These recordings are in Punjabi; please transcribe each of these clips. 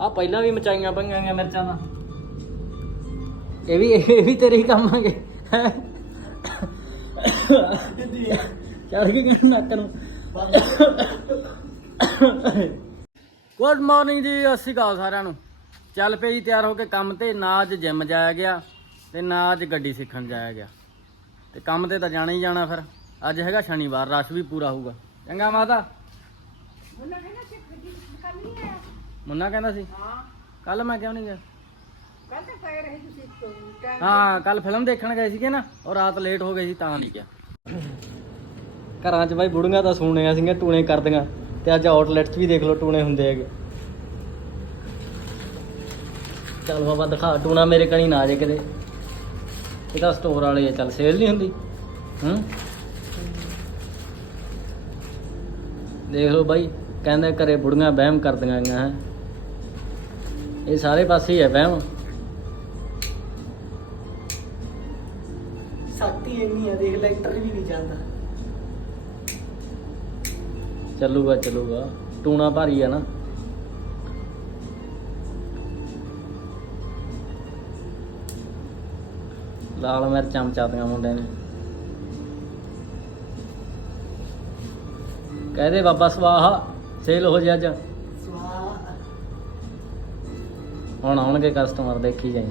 ਆ ਪਹਿਲਾਂ ਵੀ ਮਚਾਈਆਂ ਪਈਆਂ ਗੀਆਂ ਮਿਰਚਾਂ ਦਾ। ਇਹ ਵੀ ਇਹ ਵੀ ਤੇਰੇ ਹੀ ਕੰਮ ਆਗੇ ਚੜ ਕੇ ਕਹਿਣ ਨੱਕ ਨੂੰ? ਗੁੱਡ ਮਾਰਨਿੰਗ ਜੀ ਅਸੀਂ ਅਕਾਲ ਸਾਰਿਆਂ ਨੂੰ। ਚੱਲ ਪਈ ਤਿਆਰ ਹੋ ਕੇ ਕੰਮ ਤੇ ਨਾ ਅੱਜ ਜਿਮ ਜਾਇਆ ਗਿਆ ਤੇ ਨਾ ਅੱਜ ਗੱਡੀ ਸਿੱਖਣ ਜਾਇਆ ਗਿਆ। ਤੇ ਕੰਮ ਤੇ ਤਾਂ ਜਾਣਾ ਹੀ ਜਾਣਾ ਫਿਰ। ਅੱਜ ਹੈਗਾ ਸ਼ਨੀਵਾਰ ਰਸ਼ ਵੀ ਪੂਰਾ ਹੋਊਗਾ। ਚੰਗਾ ਮਾਤਾ। ਮੁੰਨਾ ਕਹਿੰਦਾ ਸੀ? ਕੱਲ ਮੈਂ ਕਿਉਂ ਨਹੀਂ ਗਿਆ? ਹਾਂ ਕੱਲ ਫਿਲਮ ਦੇਖਣ ਗਏ ਸੀਗੇ ਨਾ ਔਰ ਰਾਤ ਲੇਟ ਹੋ ਗਈ ਸੀ ਤਾਂ ਨਹੀਂ ਗਿਆ। ਘਰਾਂ 'ਚ ਬਾਈ ਬੁੜੀਆਂ ਤਾਂ ਸੁਣਿਆ ਸੀਗੀਆਂ ਟੂਣੇ ਕਰਦੀਆਂ। ਤੇ ਅੱਜ ਆਊਟਲੈਟ 'ਚ ਵੀ ਦੇਖ ਲਓ ਟੂਣੇ ਹੁੰਦੇ ਹੈਗੇ। ਚੱਲ ਬਾਬਾ ਦਿਖਾ ਟੂਣਾ ਮੇਰੇ ਕਣੀ ਨਾ ਆ ਜੇ ਕਿਤੇ। ਇਹ ਤਾਂ ਸਟੋਰ ਵਾਲੇ ਆ ਚੱਲ ਸੇਲ ਨਹੀਂ ਹੁੰਦੀ। ਹੂੰ? ਦੇਖ ਲਓ ਬਾਈ ਕਹਿੰਦੇ ਘਰੇ ਬੁੜੀਆਂ ਵਹਿਮ ਕਰਦੀਆਂ ਹੈ। ਇਹ ਸਾਰੇ ਪਾਸੇ ਹੀ ਵਹਿਮ ਸ਼ਕਤੀ ਇੰਨੀ ਆ ਦੇਖ ਵੀ ਨਹੀਂ ਚੱਲੂਗਾ ਚੱਲੂਗਾ। ਟੂਣਾ ਭਾਰੀ ਆ ਨਾ। ਲਾਲ ਮਿਰਚਾਂ ਮਚਾਤੀਆਂ ਮੁੰਡੇ ਨੇ। ਕਹਦੇ ਬਾਬਾ ਸਵਾਹਾ ਸੇਲ ਹੋ ਜਾ ਅੱਜ। ਹੁਣ ਆਉਣਗੇ ਕਸਟਮਰ ਦੇਖੀ ਜਾਈ।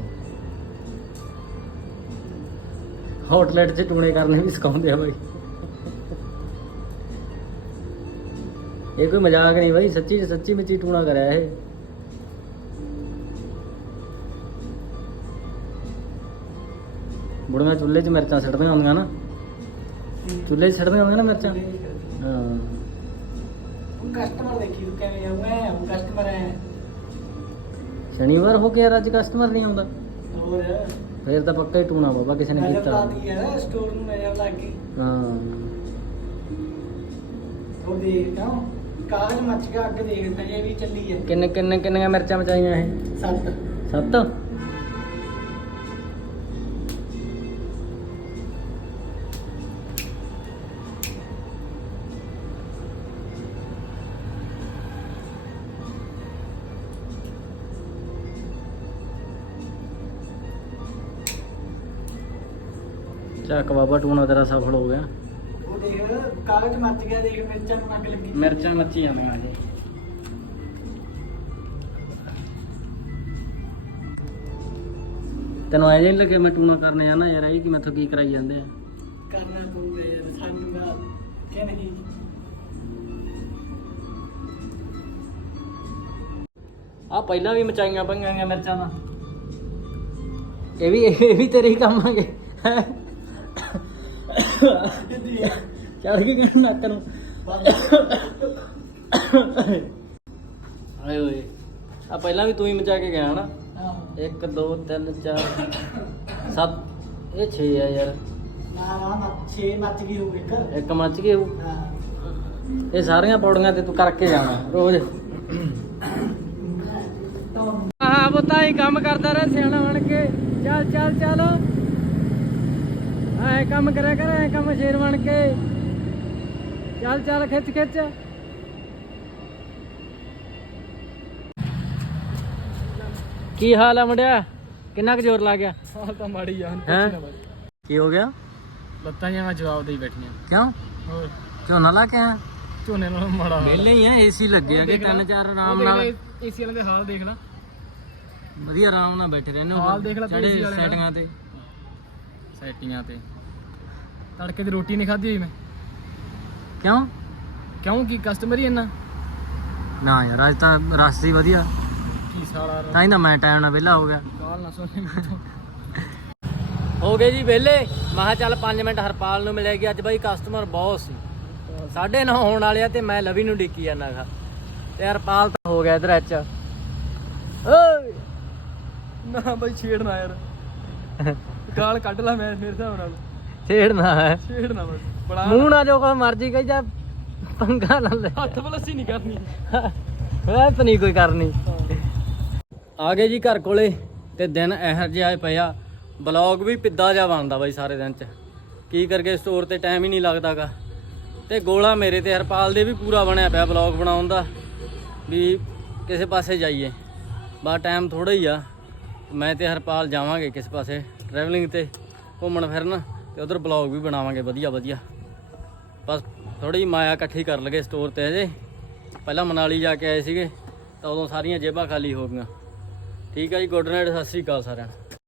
ਹੋਟਲੈਟ 'ਚ ਟੂਣੇ ਕਰਨੇ ਵੀ ਸਿਖਾਉਂਦੇ ਆ ਬਾਈ। ਇਹ ਕੋਈ ਮਜ਼ਾਕ ਨਹੀਂ ਬਾਈ, ਸੱਚੀ ਸੱਚੀ ਵਿੱਚ ਟੂਣਾ ਕਰਿਆ ਇਹ। ਬੁੜੀਆਂ ਚੁੱਲ੍ਹੇ 'ਚ ਮਿਰਚਾਂ ਸਿੱਟਦੀਆਂ ਹੁੰਦੀਆਂ ਨਾ। ਚੁੱਲ੍ਹੇ 'ਚ ਸਿੱਟਦੀਆਂ ਹੁੰਦੀਆਂ ਨਾ ਮਿਰਚਾਂ? ਹਾਂ। ਕਸਟਮਰ ਦੇਖੀ ਕਿਵੇਂ ਆ ਕਸਟਮਰ ਹੈ ਸ਼ਨੀਵਾਰ ਹੋ ਯਾਰ ਅੱਜ ਕਸਟਮਰ ਨਹੀਂ ਆਉਂਦਾ। ਹੋਰ ਫੇਰ ਤਾਂ ਪੱਕਾ ਹੀ ਟੂਣਾ ਬਾਬਾ ਕਿਸੇ ਨੇ ਨਜ਼ਰ ਕੀਤਾ। ਲਾਤੀ ਹੈ ਸਟੋਰ ਨੂੰ ਨਜ਼ਰ ਲੱਗ ਗਈ। ਹਾਂ। ਉਹ ਕਾਗਜ਼ ਮੱਚ ਗਿਆ ਅੱਗ ਦੇਖ ਤੇ ਵੀ ਚੱਲੀ ਹੈ ਕਿੰਨੇ ਕਿੰਨੇ ਕਿੰਨੀਆਂ ਮਿਰਚਾਂ ਮਚਾਈਆਂ ਇਹ? ਸੱਤ। ਸੱਤ? ਚੱਕ ਬਾਬਾ ਟੂਣਾ ਤੇਰਾ ਸਫਲ ਹੋ ਗਿਆ। ਉਹ ਦੇਖ ਕਾਗਜ਼ ਮੱਚ ਗਿਆ ਦੇਖ ਮਿਰਚਾਂ ਨੂੰ ਅੱਗ ਲੱਗੀ। ਮਿਰਚਾਂ ਮੱਚੀ ਜਾਂਦੀਆਂ ਜੀ। ਤੈਨੂੰ ਐ ਨਹੀਂ ਲੱਗੇ ਮੈਂ ਟੂਣਾ ਕਰਨੇ ਆ ਨਾ ਯਾਰ ਇਹ ਕਿ ਮੈਥੋਂ ਕੀ ਕਰਾਈ ਜਾਂਦੇ ਆ? ਕਰਨਾ ਪਊਗਾ ਯਾਰ ਸਾਨੂੰ ਦਾ ਕਿ ਨਹੀਂ। ਆ ਪਹਿਲਾਂ ਵੀ ਮਚਾਈਆਂ ਪਈਆਂ ਮਿਰਚਾਂ ਦਾ ਇਹ ਵੀ ਇਹ ਵੀ ਤੇਰੇ ਹੀ ਕੰਮ ਆਗੇ। ਚੱਲ ਕੇ ਕਹਿਣ ਨੱਕ ਨੂੰ ਆਏ ਓਏ ਆ ਪਹਿਲਾਂ ਵੀ ਤੂੰ ਹੀ ਮਚਾ ਕੇ ਗਿਆ ਨਾ 1 2 3 4 7 ਇਹ 6 ਆ ਯਾਰ। ਨਾ ਨਾ ਮੱਚ ਗਈ ਹੋਊ ਇੱਕ। ਇੱਕ ਮੱਚ ਇਹ ਸਾਰੀਆਂ ਪੌੜੀਆਂ ਤੇ ਤੂੰ ਕਰਕੇ ਜਾਣਾ ਰੋਜ਼। ਹਾਂ ਬਤਾ ਹੀ ਕੰਮ ਕਰਦਾ ਰਹਿ ਸਿਆਣਾ ਬਣ ਕੇ। ਚੱਲ ਚੱਲ ਚੱਲ। ਐ ਕੰਮ ਕਰਿਆ ਕਰ ਐ ਕੰਮ ਸ਼ੇਰ ਬਣ ਕੇ। ਚੱਲ ਚੱਲ ਖਿੱਚ ਖਿੱਚ। ਕੀ ਹਾਲ ਆ ਮੁੰਡਿਆ? ਕਿੰਨਾ ਕੁ ਜ਼ੋਰ ਲਾ ਗਿਆ? ਸਾਲ ਤਾਂ ਮਾੜੀ ਆ ਹੈਂ? ਕੀ ਹੋ ਗਿਆ? ਲੱਤਾਂ ਜਾਂ ਜਵਾਬ ਦੇਈ ਬੈਠੀਆਂ। ਕਿਉਂ? ਹੋਰ। ਝੋਨਾ ਲਾ ਕੇ ਆ ਝੋਨੇ ਨਾਲ ਮਾੜਾ ਵਿਹਲੇ ਹੀ ਆ ਏਸੀ ਲੱਗੇ ਆ ਕਿ ਤਿੰਨ ਚਾਰ ਆਰਾਮ ਨਾਲ। ਏਸੀ ਵਾਲੇ ਦੇ ਹਾਲ ਦੇਖ ਲੈ। ਵਧੀਆ ਆਰਾਮ ਨਾਲ ਬੈਠੇ ਰਹਿੰਦੇ ਹਾਲ ਦੇਖ ਲੈ ਤੂੰ ਦਾ। ਸੈਟਿੰਗਾਂ ਤੇ। ਸੈਟੀਆਂ ਤੇ। ਤੜਕੇ ਦੀ ਰੋਟੀ ਨਹੀਂ ਖਾਧੀ ਹੋਈ ਮੈਂ। ਕਿਉਂ? ਕਿਉਂ? ਕੀ ਕਸਟਮਰ ਹੀ ਇੰਨਾ? ਨਾ ਯਾਰ ਅੱਜ ਤਾਂ ਰਸਤੇ ਹੀ ਵਧੀਆ। ਕੀ ਸਾਲਾ ਤਾਂ ਹੀ ਤਾਂ ਮੈਂ ਟਾਈਮ ਨਾਲ ਵਿਹਲਾ ਹੋ ਗਿਆ। ਕਾਲ ਨਾ ਸੁਣੇ ਮੈਨੂੰ ਹੋ ਗਏ ਜੀ ਵਿਹਲੇ। ਮੈਂ ਕਿਹਾ ਚੱਲ 5 ਮਿੰਟ ਹਰਪਾਲ ਨੂੰ ਮਿਲੇਗੀ। ਅੱਜ ਬਾਈ ਕਸਟਮਰ ਬਹੁਤ ਸੀ। ਸਾਢੇ ਨੌ ਹੋਣ ਵਾਲੇ ਆ ਤੇ ਮੈਂ ਲਵੀ ਨੂੰ ਡਿੱਕੀ ਜਾਂਦਾ ਗਾ। ਤੇ ਹਰਪਾਲ ਤਾਂ ਹੋ ਗਿਆ ਇਧਰ ਚ ਓਏ! ਨਾ ਬਾਈ ਛੇੜਨਾ ਯਾਰ। ਗਾਲ ਕੱਢ ਲੈ ਮੈਂ ਮੇਰੇ ਹਿਸਾਬ ਨਾਲ। ਛੇੜਨਾ ਹੈ। ਛੇੜਨਾ ਬਸ। ਬੜਾ ਮੂੰਹ ਨਾ ਜੋ ਕੋਈ ਮਰਜ਼ੀ ਕਹੀ ਜਾ ਪੰਗਾ ਨਾ ਲੈ। ਹੱਥ ਬਲਸੀ ਨਹੀਂ ਕਰਨੀ। ਵੈਸ ਨਹੀਂ ਕੋਈ ਕਰਨੀ। ਆ ਗਏ ਜੀ ਘਰ ਕੋਲੇ ਤੇ ਦਿਨ ਇਹੋ ਜਿਹੇ ਆਏ ਪਏ ਆ ਬਲੌਗ ਵੀ ਪਿੱਦਾ ਜਿਹਾ ਬਣਦਾ ਬਾਈ ਸਾਰੇ ਦਿਨ ਚ। ਕੀ ਕਰਕੇ ਸਟੋਰ ਤੇ ਟਾਈਮ ਹੀ ਨਹੀਂ ਲੱਗਦਾਗਾ ਤੇ ਗੋਲਾ ਮੇਰੇ ਤੇ ਹਰਪਾਲ ਦੇ ਵੀ ਪੂਰਾ ਬਣਿਆ ਪਿਆ ਬਲੌਗ ਬਣਾਉਣ ਦਾ। ਵੀ ਕਿਸੇ ਪਾਸੇ ਜਾਈਏ। ਬਾ ਟਾਈਮ ਥੋੜਾ ਹੀ ਆ। ਮੈਂ ਤੇ ਹਰਪਾਲ ਜਾਵਾਂਗੇ ਕਿਸ ਪਾਸੇ ਟਰੈਵਲਿੰਗ ਤੇ ਘੁੰਮਣ ਫਿਰਨ। ਤੇ ਉਧਰ ਬਲੌਗ ਵੀ ਬਣਾਵਾਂਗੇ, ਵਧੀਆ ਵਧੀਆ। ਬਸ ਥੋੜੀ ਮਾਇਆ ਇਕੱਠੀ ਕਰ ਲਗੇ ਸਟੋਰ ਤੇ ਅਜੇ। ਪਹਿਲਾਂ ਮਨਾਲੀ ਜਾ ਕੇ ਆਏ ਸੀਗੇ, ਤਾਂ ਉਦੋਂ ਸਾਰੀਆਂ ਜੇਬਾਂ ਖਾਲੀ ਹੋ ਗਈਆਂ। ਠੀਕ ਆ ਜੀ ਗੁੱਡ ਨਾਈਟ ਸਤਿ ਸ੍ਰੀ ਅਕਾਲ ਸਾਰਿਆਂ ਨੂੰ।